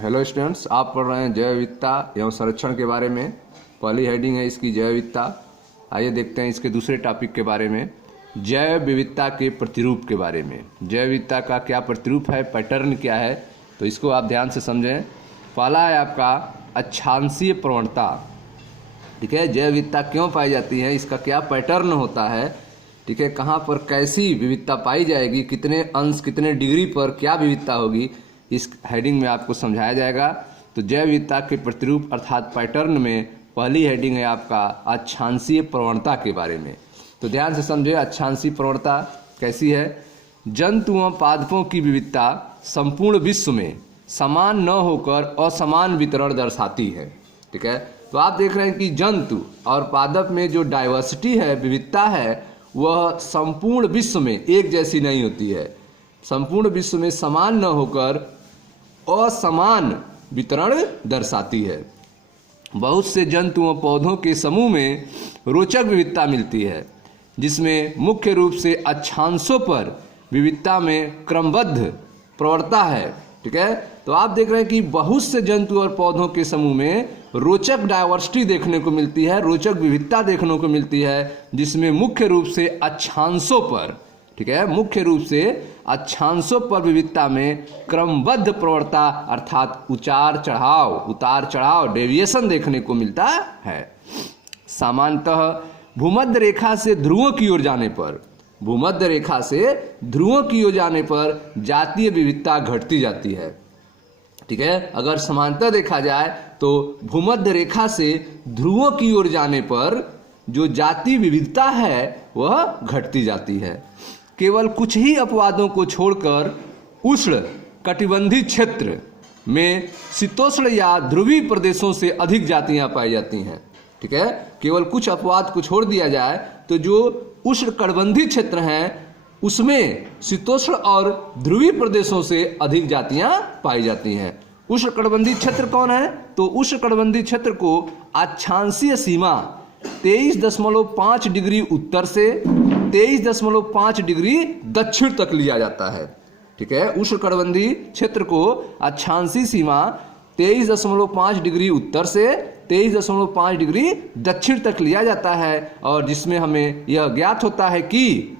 Hello students, आप पढ़ रहे हैं जैव विविधता एवं संरक्षण के बारे में। पहली हेडिंग है इसकी जैव विविधता। आइए देखते हैं इसके दूसरे टॉपिक के बारे में, जैव विविधता के प्रतिरूप के बारे में। जैव विविधता का क्या प्रतिरूप है, पैटर्न क्या है, तो इसको आप ध्यान से समझें। पहला है आपका अक्षांशीय प्रवणता। ठीक है, जैव विविधता क्यों पाई जाती है, इसका क्या पैटर्न होता है, ठीक है, कहाँ पर कैसी विविधता पाई जाएगी, कितने अंश कितने डिग्री पर क्या विविधता होगी, इस हेडिंग में आपको समझाया जाएगा। तो जैव विविधता के प्रतिरूप अर्थात पैटर्न में पहली हेडिंग है आपका अक्षांशीय प्रवणता के बारे में। तो ध्यान से समझे, अक्षांशीय प्रवणता कैसी है। जंतु एवं पादपों की विविधता संपूर्ण विश्व में समान न होकर असमान वितरण दर्शाती है। ठीक है, तो आप देख रहे हैं कि जंतु और पादप में जो डाइवर्सिटी है, विविधता है, वह संपूर्ण विश्व में एक जैसी नहीं होती है। संपूर्ण विश्व में समान न होकर असमान वितरण दर्शाती है। बहुत से जंतु व पौधों के समूह में रोचक विविधता मिलती है, जिसमें मुख्य रूप से अक्षांशों पर विविधता में क्रमबद्ध प्रवणता है। ठीक है, तो आप देख रहे हैं कि बहुत से जंतु और पौधों के समूह में रोचक डाइवर्सिटी देखने को मिलती है, रोचक विविधता देखने को मिलती है, जिसमें मुख्य रूप से अक्षांशों पर, ठीक है, मुख्य रूप से अक्षांशों पर विविधता में क्रमबद्ध प्रवणता अर्थात उतार चढ़ाव डेविएशन देखने को मिलता है। सामान्यतः भूमध्य रेखा से ध्रुवों की ओर जाने पर, भूमध्य रेखा से ध्रुवों की ओर जाने पर जातीय विविधता घटती जाती है। ठीक है, अगर समांतर देखा जाए तो भूमध्य रेखा से ध्रुवों की ओर जाने पर जो जातीय विविधता है वह घटती जाती है। केवल कुछ ही अपवादों को छोड़कर उष्ण कटिबंधीय क्षेत्र में शीतोष्ण या ध्रुवीय प्रदेशों से अधिक जातियां पाई जाती हैं। ठीक है, केवल कुछ अपवाद को छोड़ दिया जाए तो जो उष्ण कटिबंधीय क्षेत्र हैं उसमें शीतोष्ण और ध्रुवीय प्रदेशों से अधिक जातियां पाई जाती हैं। उष्ण कटिबंधीय क्षेत्र कौन है, तो उष्ण कटिबंधीय क्षेत्र को अक्षांशीय सीमा 23.5 डिग्री उत्तर से 23.5 डिग्री दक्षिण तक लिया जाता है। ठीक है, उष्ण कटिबंधीय क्षेत्र को अक्षांशीय सीमा 23.5 डिग्री उत्तर से 23.5 डिग्री दक्षिण तक लिया जाता है, और जिसमें हमें यह ज्ञात होता है कि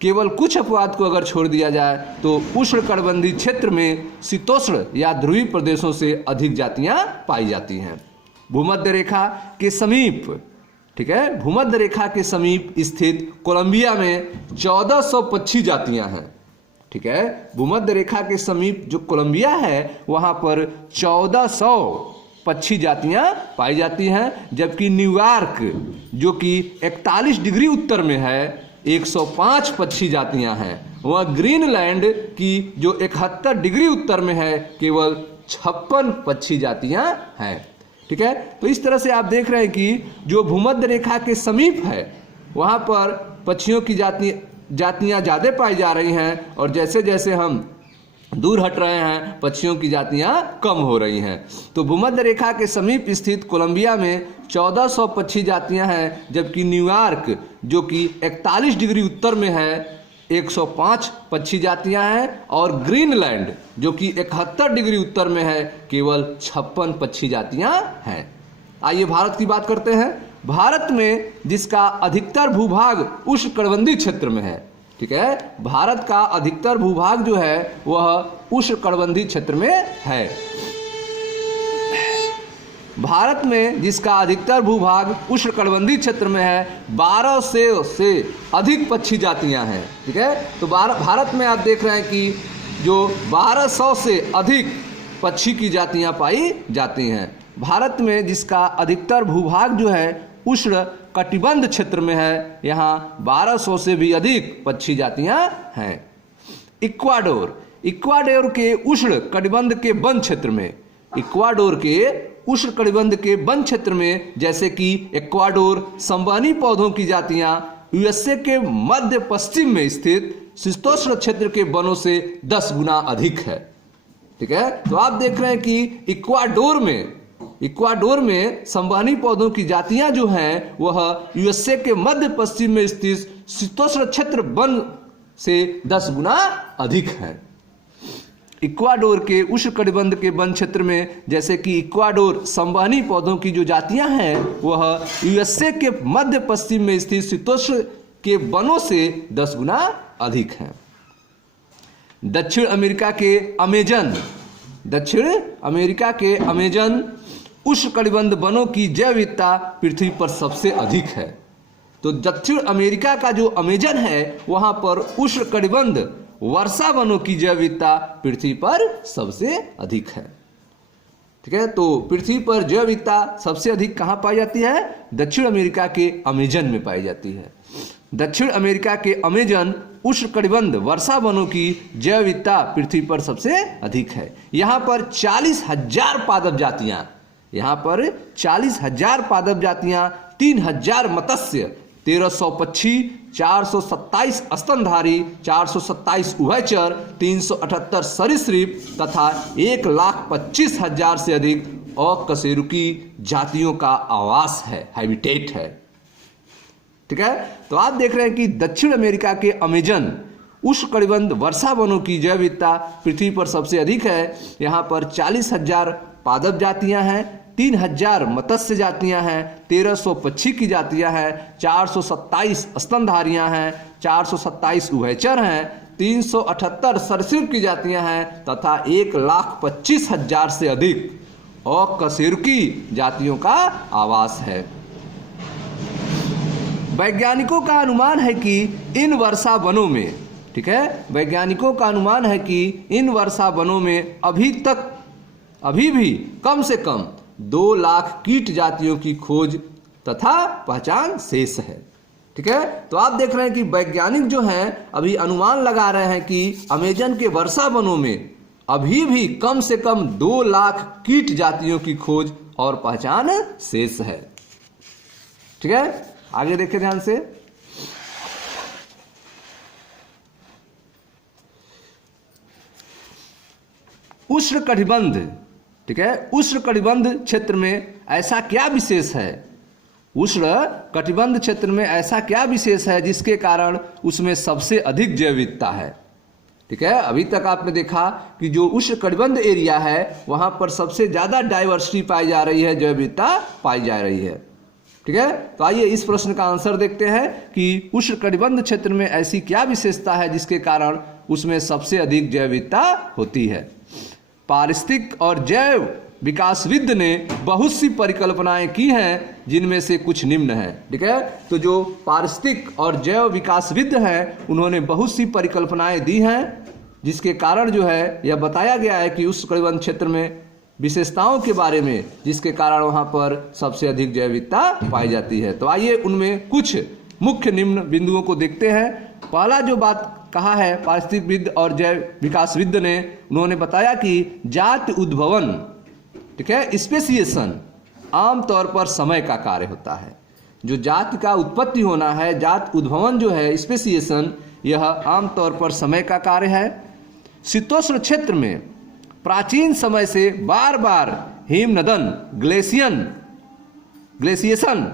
केवल कुछ अपवाद को अगर छोड़ दिया जाए तो उष्ण कटिबंधीय क्षेत्र में शीतोष्ण या ध्रुवीय प्रदेशों से अधिक जातियां पाई जाती हैं। भूमध्य रेखा के समीप, ठीक है, भूमध्य रेखा के समीप स्थित कोलंबिया में 1400 पक्षी जातियां हैं। ठीक है, भूमध्य रेखा के समीप जो कोलंबिया है वहां पर 1400 पक्षी जातियां पाई जाती हैं, जबकि न्यूयॉर्क जो कि 41 डिग्री उत्तर में है 105 पक्षी जातियां हैं। वह ग्रीनलैंड की जो 71 डिग्री उत्तर में है केवल 56 पक्षी जातियां हैं। ठीक है, तो इस तरह से आप देख रहे हैं कि जो भूमध्य रेखा के समीप है वहां पर पक्षियों की जातियां ज़्यादा पाई जा रही हैं, और जैसे जैसे हम दूर हट रहे हैं पक्षियों की जातियां कम हो रही हैं। तो भूमध्य रेखा के समीप स्थित कोलंबिया में 1400 पक्षी जातियां हैं, जबकि न्यूयॉर्क जो कि 41 डिग्री उत्तर में है 105 पक्षी जातियां हैं, और ग्रीनलैंड जो कि 71 डिग्री उत्तर में है केवल 56 पक्षी जातियां हैं। आइए भारत की बात करते हैं। भारत में जिसका अधिकतर भूभाग उष्ण कटिबंधीय क्षेत्र में है, ठीक है, भारत का अधिकतर भूभाग जो है वह उष्ण कटिबंधीय क्षेत्र में है। भारत में जिसका अधिकतर भूभाग उष्ण कटिबंधीय क्षेत्र में है 1200 से अधिक पक्षी जातियां हैं। ठीक है, तो भारत में आप देख रहे हैं कि जो 1200 से अधिक पक्षी की जातियां पाई जाती हैं। भारत में जिसका अधिकतर भूभाग जो है उष्ण कटिबंध क्षेत्र में है, यहाँ 1200 से भी अधिक पक्षी जातियां हैं। इक्वाडोर, इक्वाडोर के उष्ण कटिबंध के वन क्षेत्र में, इक्वाडोर के उष्ण कटिबंध के वन क्षेत्र में जैसे कि इक्वाडोर संवहनी पौधों की जातियां यूएसए के मध्य पश्चिम में स्थित शीतोष्ण क्षेत्र के वनों से 10 गुना अधिक है। ठीक है, तो आप देख रहे हैं कि इक्वाडोर में संवहनी पौधों की जातियां जो हैं वह यूएसए के मध्य पश्चिम में स्थित शीतोष्ण क्षेत्र वन से 10 गुना अधिक है। इक्वाडोर के उष्णकटिबंध के वन क्षेत्र में, जैसे कि इक्वाडोर संवहनी पौधों की जो जातियां हैं वह यूएसए के मध्य पश्चिम में स्थित शीतोष्ण के वनों से 10 गुना अधिक हैं। दक्षिण अमेरिका के अमेजन उष्णकटिबंध वनों की जैव विविधता पृथ्वी पर सबसे अधिक है। तो दक्षिण अमेरिका का जो अमेजन है वहां पर उष्णकटिबंध वर्षा वनों की जैव विविधता पृथ्वी पर सबसे अधिक है। ठीक है, तो पृथ्वी पर जैव विविधता सबसे अधिक कहां पाई जाती है? दक्षिण अमेरिका के अमेजन में पाई जाती है। दक्षिण अमेरिका के अमेजन उष्णकटिबंध वर्षा वनों की जैव विविधता पृथ्वी पर सबसे अधिक है। यहाँ पर 40,000 पादप जातियां, 3,000 मत्स्य, 1,300 पक्षी, 427 स्तनधारी, 427 उभयचर, 378 सरीसृप तथा 1,25,000 से अधिक अकशेरुकी जातियों का आवास है, हैबिटेट है। ठीक है, तो आप देख रहे हैं कि दक्षिण अमेरिका के अमेजन उष्णकटिबंध वर्षा वनों की जैव विविधता पृथ्वी पर सबसे अधिक है। यहाँ पर 40,000 पादप जातियां हैं, 3,000 मत्स्य जातियां हैं, 1,300 पक्षी की जातियां हैं, 427 स्तनधारियां हैं, 427 उभयचर हैं, 378 सरीसृप की जातियां हैं तथा 1,25,000 से अधिक अकशेरुकी जातियों का आवास है। वैज्ञानिकों का अनुमान है कि इन वर्षा वनों में, ठीक है, वैज्ञानिकों का अनुमान है कि इन वर्षा वनों में अभी भी कम से कम 2 लाख कीट जातियों की खोज तथा पहचान शेष है। ठीक है, तो आप देख रहे हैं कि वैज्ञानिक जो हैं अभी अनुमान लगा रहे हैं कि अमेजन के वर्षा वनों में अभी भी कम से कम 2 लाख कीट जातियों की खोज और पहचान शेष है। ठीक है, आगे देखें ध्यान से। उष्णकटिबंध, ठीक है, उष्णकटिबंध क्षेत्र में ऐसा क्या विशेष है? उष्णकटिबंध क्षेत्र में ऐसा क्या विशेष है जिसके कारण उसमें सबसे अधिक जैव विविधता है? ठीक है, अभी तक आपने देखा कि जो उष्णकटिबंध एरिया है वहां पर सबसे ज्यादा डाइवर्सिटी पाई जा रही है, जैव विविधता पाई जा रही है। ठीक है, तो आइए इस प्रश्न का आंसर देखते हैं कि उष्णकटिबंध क्षेत्र में ऐसी क्या विशेषता है जिसके कारण उसमें सबसे अधिक जैव विविधता होती है। पारिस्थितिक और जैव विकासविद ने बहुत सी परिकल्पनाएं की हैं जिनमें से कुछ निम्न हैं। ठीक है, तो जो पारिस्थितिक और जैव विकासविद हैं उन्होंने बहुत सी परिकल्पनाएं दी हैं जिसके कारण जो है यह बताया गया है कि उष्णकटिबंध क्षेत्र में विशेषताओं के बारे में जिसके कारण वहां पर सबसे अधिक जैव विविधता पाई जाती है। तो आइए उनमें कुछ मुख्य निम्न बिंदुओं को देखते हैं। पहला जो बात कहा है पारिस्थितिकविद और जैव विकासविद ने, उन्होंने बताया कि जाति उद्भवन, ठीक है, स्पेसिएशन आमतौर पर समय का कार्य होता है। जो जाति का उत्पत्ति होना है, जाति उद्भवन जो है स्पेसिएशन, यह आमतौर पर समय का कार्य है। शीतोष्ण क्षेत्र में प्राचीन समय से बार बार हिमनदन ग्लेशिएशन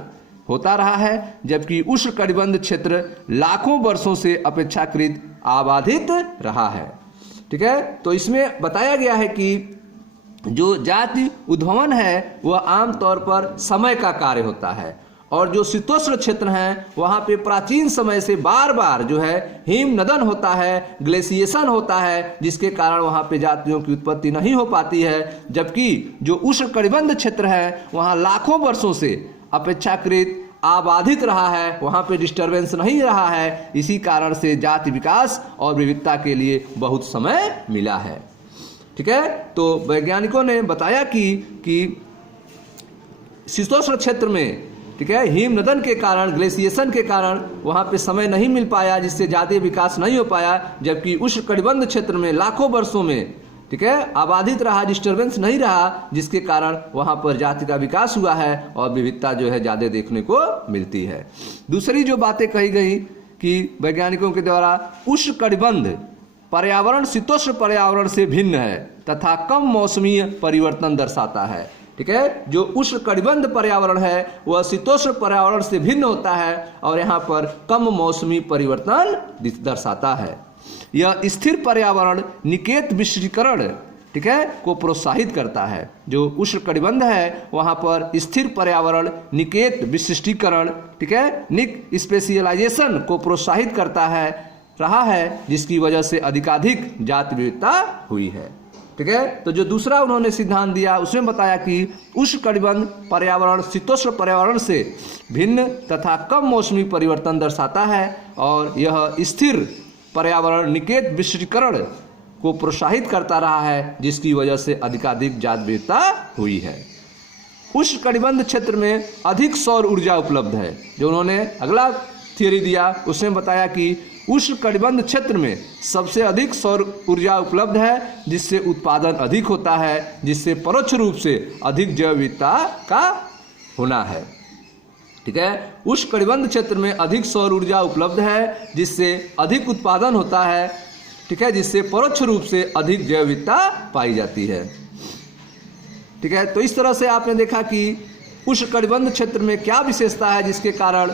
होता रहा है, जबकि उष्णकटिबंध क्षेत्र लाखों वर्षों से अपेक्षाकृत आबादित रहा है। ठीक है, तो इसमें बताया गया है कि जो जाति उद्भवन है वह आमतौर पर समय का कार्य होता है और जो शीतोष्ण क्षेत्र हैं वहाँ पे प्राचीन समय से बार बार जो है हिमनदन होता है, ग्लेशिएशन होता है, जिसके कारण वहाँ पे जातियों की उत्पत्ति नहीं हो पाती है। जबकि जो उष्णकटिबंध क्षेत्र है वहाँ लाखों वर्षों से अपेक्षाकृत आबादित रहा है, वहाँ पे डिस्टरबेंस नहीं रहा है। इसी कारण से जाति विकास और विविधता के लिए बहुत समय मिला है। ठीक है, तो वैज्ञानिकों ने बताया कि शीतोष्ण क्षेत्र में, ठीक है, हिमनदन के कारण, ग्लेशिएशन के कारण वहाँ पे समय नहीं मिल पाया, जिससे जातीय विकास नहीं हो पाया। जबकि उष्णकटिबंध क्षेत्र में लाखों वर्षों में, ठीक है, आबादित रहा, डिस्टरबेंस नहीं रहा, जिसके कारण वहाँ पर जाति का विकास हुआ है और विविधता जो है ज़्यादा देखने को मिलती है। दूसरी जो बातें कही गई कि वैज्ञानिकों के द्वारा उष्णकटिबंध पर्यावरण शीतोष्ण पर्यावरण से भिन्न है तथा कम मौसमीय परिवर्तन दर्शाता है। ठीक है, जो उष्णकटिबंध पर्यावरण है वह शीतोष्ण पर्यावरण से भिन्न होता है और यहाँ पर कम मौसमी परिवर्तन दर्शाता है। यह स्थिर पर्यावरण निकेत विशिष्टीकरण, ठीक है, को प्रोत्साहित करता है। जो उष्णकटिबंध है वहाँ पर स्थिर पर्यावरण निकेत विशिष्टीकरण, ठीक है, निक स्पेशलाइजेशन को प्रोत्साहित करता है रहा है, जिसकी वजह से अधिकाधिक जाति विविधता हुई है। ठीक है, तो जो दूसरा उन्होंने सिद्धांत दिया उसमें बताया कि उष्णकटिबंध पर्यावरण शीतोष्ण पर्यावरण से भिन्न तथा कम मौसमी परिवर्तन दर्शाता है और यह स्थिर पर्यावरण निकेत विशिष्टीकरण को प्रोत्साहित करता रहा है, जिसकी वजह से अधिकाधिक जाति विविधता हुई है। उष्णकटिबंध क्षेत्र में अधिक सौर ऊर्जा उपलब्ध है। जो उन्होंने अगला थियरी दिया उसमें बताया कि उष्णकटिबंध क्षेत्र में सबसे अधिक सौर ऊर्जा उपलब्ध है, जिससे उत्पादन अधिक होता है, जिससे परोक्ष रूप से अधिक जैव विविधता का होना है। ठीक है, उष्णकटिबंध क्षेत्र में अधिक सौर ऊर्जा उपलब्ध है, जिससे अधिक उत्पादन होता है, ठीक है, जिससे परोक्ष रूप से अधिक जैव विविधता पाई जाती है। ठीक है, तो इस तरह से आपने देखा कि उष्णकटिबंध क्षेत्र में क्या विशेषता है जिसके कारण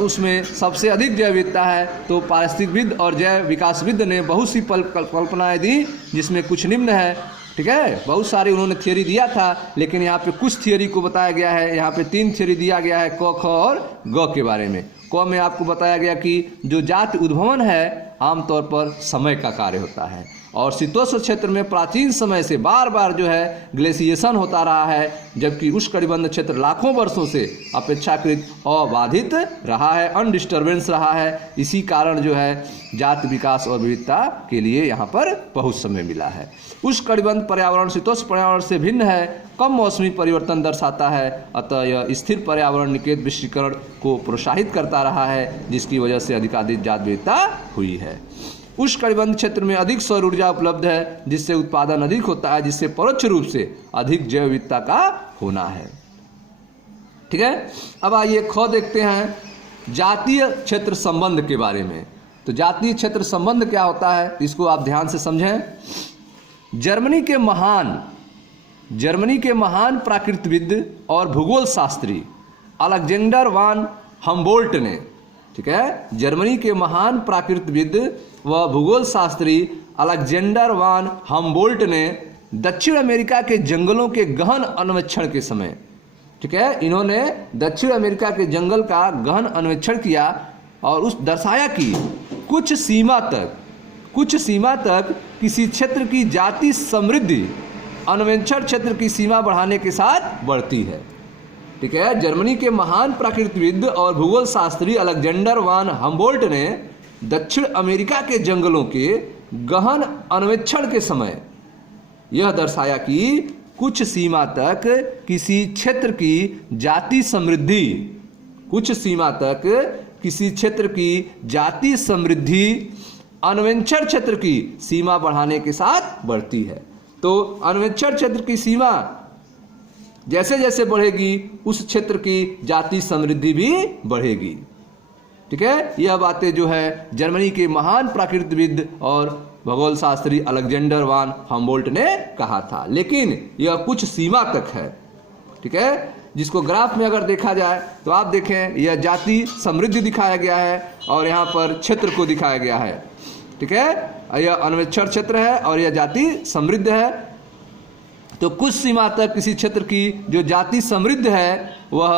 उसमें सबसे अधिक जैव विविधता है। तो पारिस्थितिकविद और जैव विकासविद ने बहुत सी कल्पनाएं दी, जिसमें कुछ निम्न है। ठीक है, बहुत सारे उन्होंने थियरी दिया था, लेकिन यहाँ पे कुछ थियरी को बताया गया है। यहाँ पे 3 थियरी दिया गया है, क, ख और ग के बारे में। क में आपको बताया गया कि जो जाति उद्भवन है आमतौर पर समय का कार्य होता है, और शीतोष्ण क्षेत्र में प्राचीन समय से बार बार जो है ग्लेशिएशन होता रहा है, जबकि उष्णकटिबंध क्षेत्र लाखों वर्षों से अपेक्षाकृत अबाधित रहा है, अनडिस्टर्बेंस रहा है। इसी कारण जो है जाति विकास और विविधता के लिए यहाँ पर बहुत समय मिला है। उष्णकटिबंध पर्यावरण शीतोष्ण पर्यावरण से भिन्न है, कम मौसमी परिवर्तन दर्शाता है, अतः यह स्थिर पर्यावरण निकेत विशिष्टीकरण को प्रोत्साहित करता रहा है, जिसकी वजह से अधिकाधिक जाति विविधता हुई है। उष्णकटिबंध क्षेत्र में अधिक सौर ऊर्जा उपलब्ध है, जिससे उत्पादन अधिक होता है, जिससे परोक्ष रूप से अधिक जैव विविधता का होना है। ठीक है, अब आइए ख देखते हैं जातीय क्षेत्र संबंध के बारे में। तो जातीय क्षेत्र संबंध क्या होता है, इसको आप ध्यान से समझें। जर्मनी के महान प्राकृतविद और भूगोल शास्त्री अलेक्जेंडर वान हम्बोल्ट ने, ठीक है, जर्मनी के महान प्राकृतविद व भूगोल शास्त्री अलेक्जेंडर वान हम्बोल्ट ने दक्षिण अमेरिका के जंगलों के गहन अन्वेषण के समय, ठीक है, इन्होंने दक्षिण अमेरिका के जंगल का गहन अन्वेषण किया और उस दर्शाया कि कुछ सीमा तक किसी क्षेत्र की जाति समृद्धि अन्वेषण क्षेत्र की सीमा बढ़ाने के साथ बढ़ती है। ठीक है, जर्मनी के महान प्राकृतविद और भूगोल शास्त्री अलेक्जेंडर वान हम्बोल्ट ने दक्षिण अमेरिका के जंगलों के गहन अन्वेषण के समय यह दर्शाया कि कुछ सीमा तक किसी क्षेत्र की जाति समृद्धि, अन्वेषण क्षेत्र की सीमा बढ़ाने के साथ बढ़ती है। तो अन्वेषण क्षेत्र की सीमा जैसे जैसे बढ़ेगी उस क्षेत्र की जाति समृद्धि भी बढ़ेगी। ठीक है, यह बातें जो है जर्मनी के महान प्राकृतविद और भूगोल शास्त्री अलेक्जेंडर वान हम्बोल्ट ने कहा था, लेकिन यह कुछ सीमा तक है। ठीक है, जिसको ग्राफ में अगर देखा जाए तो आप देखें यह जाति समृद्धि दिखाया गया है और यहाँ पर क्षेत्र को दिखाया गया है। ठीक है, यह अन्वेषण क्षेत्र है और यह जाति समृद्ध है। तो कुछ सीमा तक किसी क्षेत्र की जो जाति समृद्ध है वह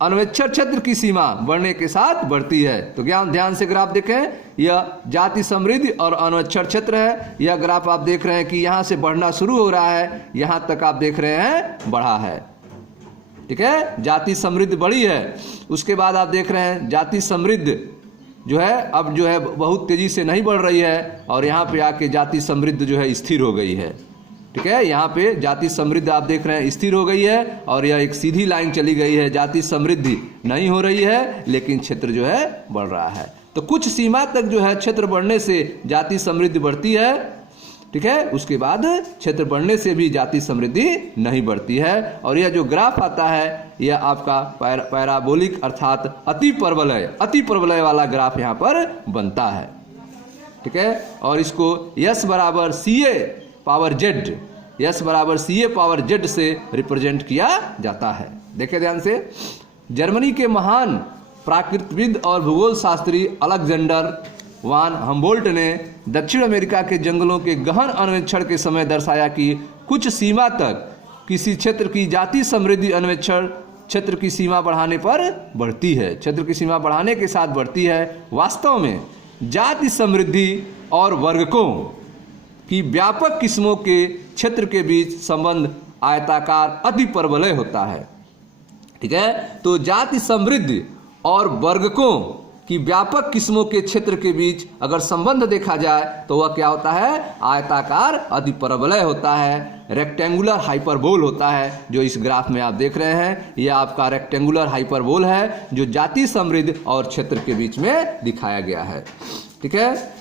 अन्वेषण क्षेत्र की सीमा बढ़ने के साथ बढ़ती है। तो ध्यान से ग्राफ देखें, यह जाति समृद्धि और अन्वेषण क्षेत्र है। यह ग्राफ आप देख रहे हैं कि यहाँ से बढ़ना शुरू हो रहा है, यहाँ तक आप देख रहे हैं बढ़ा है। ठीक है, जाति समृद्ध बढ़ी है। उसके बाद आप देख रहे हैं जाति समृद्ध जो है अब जो है बहुत तेजी से नहीं बढ़ रही है और यहाँ पे आके जाति समृद्ध जो है स्थिर हो गई है। ठीक है, यहाँ पे जाति समृद्ध आप देख रहे हैं स्थिर हो गई है और यह एक सीधी लाइन चली गई है। जाति समृद्धि नहीं हो रही है लेकिन क्षेत्र जो है बढ़ रहा है। तो कुछ सीमा तक जो है क्षेत्र बढ़ने से जाति समृद्धि बढ़ती है। ठीक है, उसके बाद क्षेत्र बढ़ने से भी जाति समृद्धि नहीं बढ़ती है। और यह जो ग्राफ आता है यह आपका पैराबोलिक अर्थात अति परवलय वाला ग्राफ यहाँ पर बनता है। ठीक है, और इसको यस बराबर CA पावर Z से रिप्रेजेंट किया जाता है। देखें ध्यान से, जर्मनी के महान प्राकृतविद और भूगोल शास्त्री अलेक्जेंडर वान हम्बोल्ट ने दक्षिण अमेरिका के जंगलों के गहन अन्वेषण के समय दर्शाया कि कुछ सीमा तक किसी क्षेत्र की जाति समृद्धि अन्वेषण क्षेत्र की सीमा बढ़ाने पर बढ़ती है, क्षेत्र की सीमा बढ़ाने के साथ बढ़ती है। वास्तव में जाति समृद्धि और वर्गकों की व्यापक किस्मों के क्षेत्र के बीच संबंध आयताकार अति परवलय होता है। ठीक है, तो जाति समृद्धि और वर्गकों कि व्यापक किस्मों के क्षेत्र के बीच अगर संबंध देखा जाए तो वह क्या होता है, आयताकार अधिपरवलय होता है, रेक्टेंगुलर हाइपरबोल होता है। जो इस ग्राफ में आप देख रहे हैं यह आपका रेक्टेंगुलर हाइपरबोल है जो जाति समृद्धि और क्षेत्र के बीच में दिखाया गया है। ठीक है,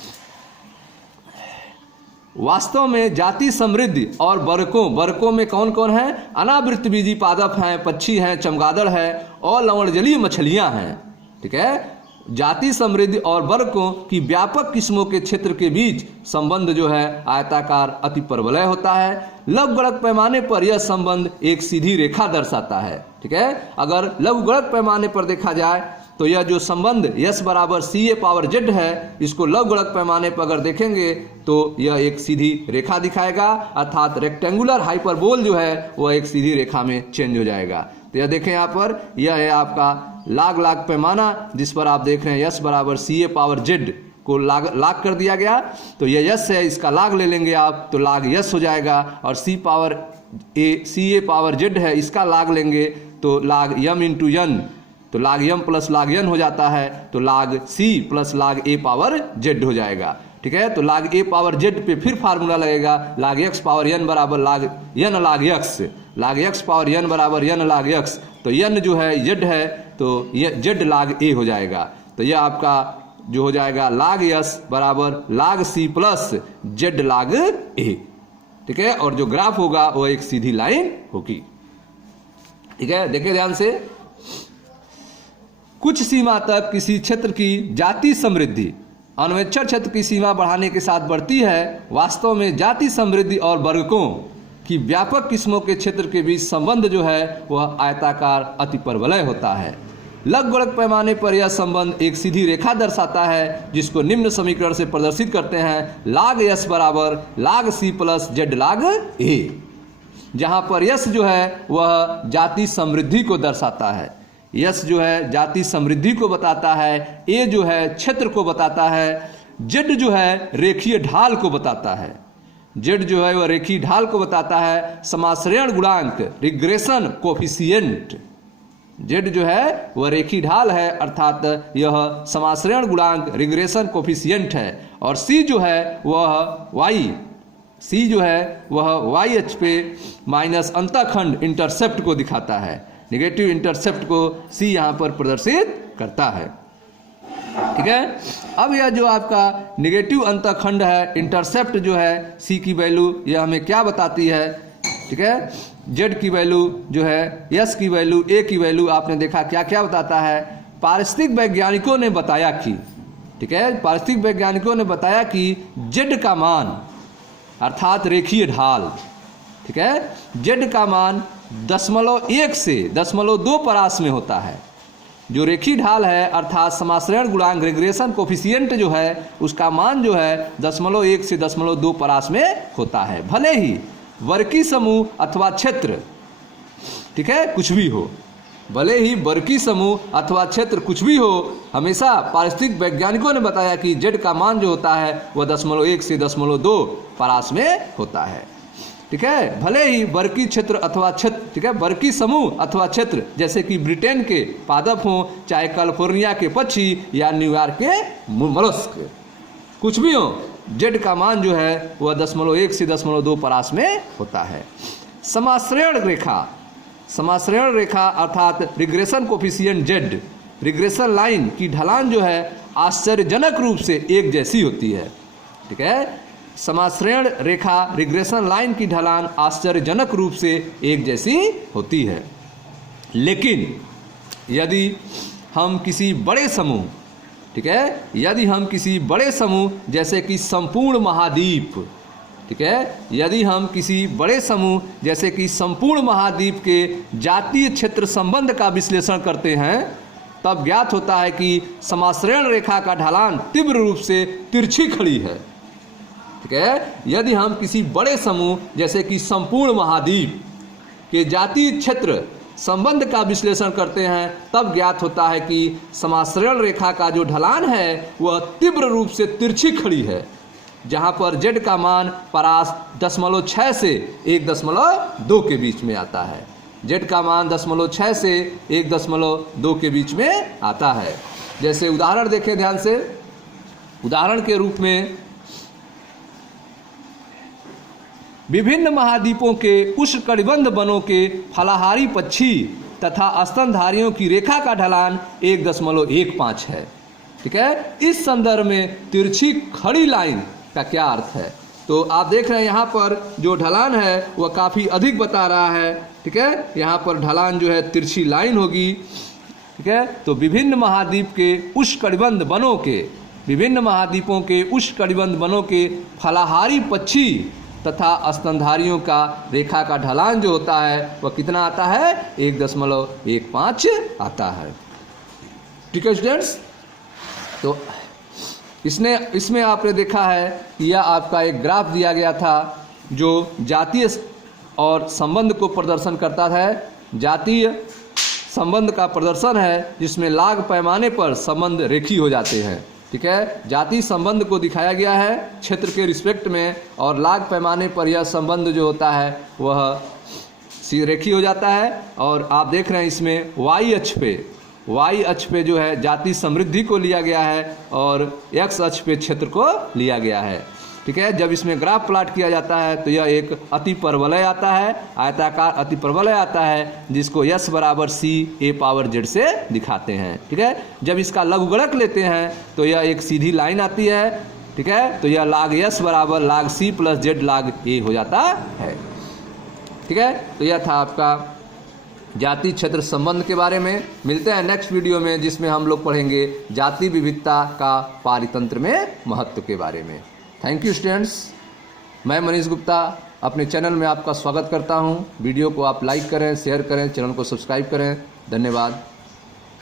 वास्तव में जाति समृद्धि और वर्गों में कौन कौन है, अनावृतबीजी पादप हैं, पक्षी हैं, चमगादड़ है और लवणजलीय मछलियां हैं। ठीक है, जाति समृद्धि और वर्गों की व्यापक किस्मों के क्षेत्र के बीच संबंध जो है आयताकार अति परवलय होता है। लघुगणक पैमाने पर यह संबंध एक सीधी रेखा दर्शाता है। ठीक है, अगर लघुगणक पैमाने पर देखा जाए तो यह जो संबंध S बराबर CA⁻Z है, इसको लघुगणक पैमाने पर अगर देखेंगे तो यह एक सीधी रेखा दिखाएगा, अर्थात रेक्टेंगुलर हाइपरबोल जो है वह एक सीधी रेखा में चेंज हो जाएगा। तो यह देखें यहाँ पर, यह है आपका लाग पैमाना जिस पर आप देख रहे हैं S बराबर CA⁻Z को लाग कर दिया गया। तो यह S है, इसका लाग ले लेंगे आप तो लाग S हो जाएगा, और CA⁻Z है, इसका लाग लेंगे तो लाग M इंटू N, तो लाग M प्लस लाग N हो जाता है, तो लाग C प्लस लाग A⁻Z हो जाएगा। ठीक है, तो लाग A⁻Z पे फिर फार्मूला लगेगा, लाग X पावर N बराबर लाग N लाग X, लाग X पावर N बराबर N लाग X, तो N जो है Z है तो ये Z लाग A हो जाएगा। तो यह आपका जो हो जाएगा लाग S बराबर लाग C प्लस Z लाग A। ठीक है, और जो ग्राफ होगा वो एक सीधी लाइन होगी। ठीक है, देखिए ध्यान से, कुछ सीमा तक किसी क्षेत्र की जाति समृद्धि अन्वेषण क्षेत्र की सीमा बढ़ाने के साथ बढ़ती है। वास्तव में जाति समृद्धि और वर्गों की व्यापक किस्मों के क्षेत्र के बीच संबंध जो है वह आयताकार अतिपरवलय होता है। लघुगणक पैमाने पर यह संबंध एक सीधी रेखा दर्शाता है जिसको निम्न समीकरण से प्रदर्शित करते हैं, लाग S बराबर लाग C प्लस Z लाग A, जहां पर S जो है वह जाति समृद्धि को दर्शाता है, यस जो है जाति समृद्धि को बताता है, ए जो है क्षेत्र को बताता है, जेड जो है रेखीय ढाल को बताता है, जेड जो है वह रेखीय ढाल को बताता है, समाश्रयण गुणांक रिग्रेशन कोफिशिएंट, जेड जो है वह रेखीय ढाल है अर्थात यह समाश्रयण गुणांक रिग्रेशन कोफिशिएंट है, और सी जो है वह वाई, सी जो है वह वाई एच पे माइनस अंतःखंड इंटरसेप्ट को दिखाता है, नेगेटिव इंटरसेप्ट को सी यहाँ पर प्रदर्शित करता है। ठीक है, अब यह जो आपका नेगेटिव अंतःखंड है, इंटरसेप्ट जो है सी की वैल्यू यह हमें क्या बताती है। ठीक है, जेड की वैल्यू जो है, एस की वैल्यू, ए की वैल्यू आपने देखा क्या क्या बताता है। पारिस्थितिक वैज्ञानिकों ने बताया कि, ठीक है, पारिस्थितिक वैज्ञानिकों ने बताया कि जेड का मान अर्थात रेखीय ढाल, ठीक है, जेड का मान 0.1 से 0.2 परास में होता है। जो रेखीय ढाल है अर्थात समाश्रयण गुणांक रिग्रेशन कोफिशिएंट जो है उसका मान जो है 0.1 से 0.2 परास में होता है। भले ही वर्की समूह अथवा क्षेत्र, ठीक है, कुछ भी हो, भले ही वर्की समूह अथवा क्षेत्र कुछ भी हो, हमेशा पारिस्थितिक वैज्ञानिकों ने बताया कि जेड का मान जो होता है वह 0.1 से 0.2 परास में होता है। ठीक है, भले ही वर्की क्षेत्र अथवा क्षेत्र, ठीक है, वर्की समूह अथवा क्षेत्र जैसे कि ब्रिटेन के पादप हों, चाहे कैलिफोर्निया के पक्षी या न्यूयॉर्क के मोलस्क, कुछ भी हो, जेड का मान जो है वह 0.1 से 0.2 परास में होता है। समाश्रयण रेखा, समाश्रयण रेखा अर्थात regression coefficient Z, regression line की ढलान जो है आश्चर्यजनक रूप से एक जैसी होती है। ठीक है, समाश्रयण रेखा रिग्रेशन लाइन की ढलान आश्चर्यजनक रूप से एक जैसी होती है। लेकिन यदि हम किसी बड़े समूह, ठीक है, यदि हम किसी बड़े समूह जैसे कि संपूर्ण महाद्वीप, ठीक है, यदि हम किसी बड़े समूह जैसे कि संपूर्ण महाद्वीप के जातीय क्षेत्र संबंध का विश्लेषण करते हैं तब ज्ञात होता है कि समाश्रयण रेखा का ढलान तीव्र रूप से तिरछी खड़ी है। ठीक है, यदि हम किसी बड़े समूह जैसे कि संपूर्ण महाद्वीप के जातीय क्षेत्र संबंध का विश्लेषण करते हैं, तब ज्ञात होता है कि समाश्रयण रेखा का जो ढलान है वह तीव्र रूप से तिरछी खड़ी है, जहां पर z का मान परास 0.6 से 1.2 के बीच में आता है। z का मान 0.6 से 1.2 के बीच में आता है। जैसे उदाहरण देखें ध्यान से, उदाहरण के रूप में विभिन्न महाद्वीपों के उष्णकटिबंध वनों के फलाहारी पक्षी तथा स्तनधारियों की रेखा का ढलान 1.15 है। ठीक है, इस संदर्भ में तिरछी खड़ी लाइन का क्या अर्थ है? तो आप देख रहे हैं यहाँ पर जो ढलान है वह काफ़ी अधिक बता रहा है। ठीक है, यहाँ पर ढलान जो है तिरछी लाइन होगी। ठीक है, तो विभिन्न महाद्वीप के उष्णकटिबंध वनों के, विभिन्न महाद्वीपों के उष्णकटिबंध वनों के फलाहारी पक्षी तथा स्तनधारियों का रेखा का ढलान जो होता है वह कितना आता है? 1.15 आता है। ठीक है स्टूडेंट्स, तो इसमें आपने देखा है कि यह आपका एक ग्राफ दिया गया था जो जातीय और संबंध को प्रदर्शन करता है। जातीय संबंध का प्रदर्शन है जिसमें लाग पैमाने पर संबंध रेखी हो जाते हैं। ठीक है, जातीय संबंध को दिखाया गया है क्षेत्र के रिस्पेक्ट में, और लाग पैमाने पर यह संबंध जो होता है वह रेखी हो जाता है। और आप देख रहे हैं इसमें वाई अक्ष पे जो है जातीय समृद्धि को लिया गया है और एक्स अक्ष पे क्षेत्र को लिया गया है। ठीक है, जब इसमें ग्राफ प्लाट किया जाता है तो यह एक अति परवलय आता है, आयताकार अति परवलय आता है, जिसको s बराबर c⁴ से दिखाते हैं। ठीक है, जब इसका लघुगणक लेते हैं तो यह एक सीधी लाइन आती है। ठीक है, तो यह log s बराबर log c + z log a हो जाता है। ठीक है, तो यह था आपका जातीय क्षेत्र संबंध के बारे में। मिलते हैं नेक्स्ट वीडियो में जिसमें हम लोग पढ़ेंगे जातीय विविधता का पारितंत्र में महत्व के बारे में। थैंक यू स्टूडेंट्स, मैं मनीष गुप्ता अपने चैनल में आपका स्वागत करता हूं। वीडियो को आप लाइक करें, शेयर करें, चैनल को सब्सक्राइब करें। धन्यवाद।